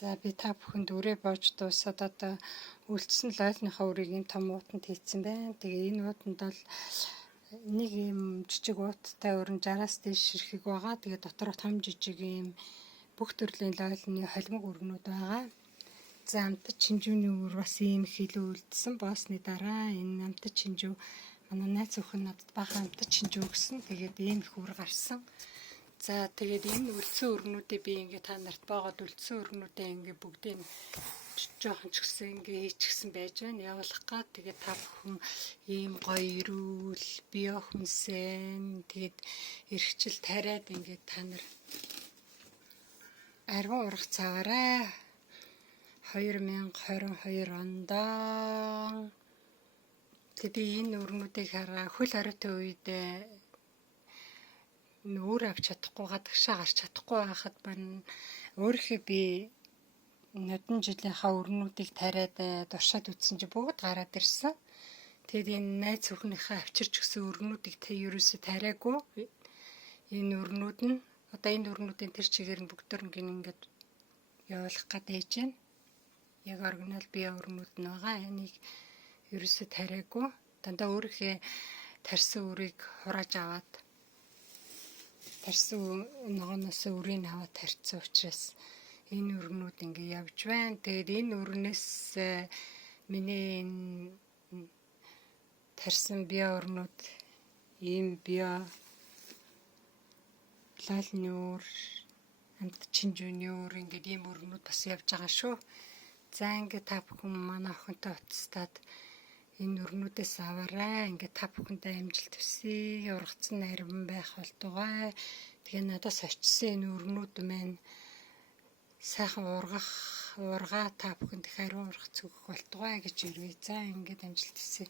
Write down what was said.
За би та бүхэнд өрөө боож дуусаад одоо үлдсэн лойлныхаа үрийг энэ том уутанд хийцэн байна. Тэгээ энэ уутанд бол нэг юм жижиг ууттай өрн 60-аас дээш ширхэг байгаа. Тэгээ дотороо том жижиг юм бүх төрлийн лойлны холимог өргөнүүд байгаа. За амтд чинжүүний үр бас ийм хилүү үлдсэн. Боосны дараа энэ амтд чинжүү манай найз өхөн надад баахан амтд чинжүү өгсөн. Тэгээд ийм их үр гарсан. За тэгээд энэ үлдсэн өргөнүүдээ би ингээ та нарт боогод үлдсэн өргөнүүдээ ингээ бүгдийг жоохон ч гэсэн ингээ хийчихсэн байж байна. Явуулах гад тэгээд та бүхэн ийм гоё ирүүл био хүнсэн тэгээд эрхчил тариад ингээ та нар арван урах цагаараа 2022 онд тэгээд энэ өргөнүүдийг хараа хөл хориотой үед өөр авч чадахгүй гадагшаа гарч чадахгүй байхад байна. Өөрийнхөө би нодон жилийнхаа өрнүүдийг тариад дуршаад үтсэн чи бүгд гараад ирсэн. Тэгэд энэ найз өхнийхээ авчирч өгсөн өрнүүдийг ерөөсөө тариагүй. Энэ өрнүүд нь одоо энэ өрнүүдийн тэр чигээр нь бүгдөрнг ингээд явуулах гад ээж байна. Яг оригинал бие өрнүүд нь байгаа. Энийг ерөөсөө тариагүй. Дандаа өөрийнхөө тарьсан үрийг хурааж аваад тарьсан ногооноос үрийг аваад тарьсан учраас энэ өргөнүүд ингээ явж байна. Тэгээд энэ өргөнөөс миний тарьсан био өргөнүүд ийм био лалны өр амт чинжүүний өр ингээд ийм өргөнүүд бас явж байгаа шүү. За ингээ та бүхэн манай охинтой уцстаад энэ өргөнүүдээс аваарай. Ингээ та бүхэндээ амжилт хүсье. Ургацсан нарийн байх болтугай. Тэгээ надаас очисан энэ өргөнүүд маань сайхан ургаа та бүхэнд хариу ургац өгөх болтугай гэж ирвэ. За ингээд амжилт хүсье.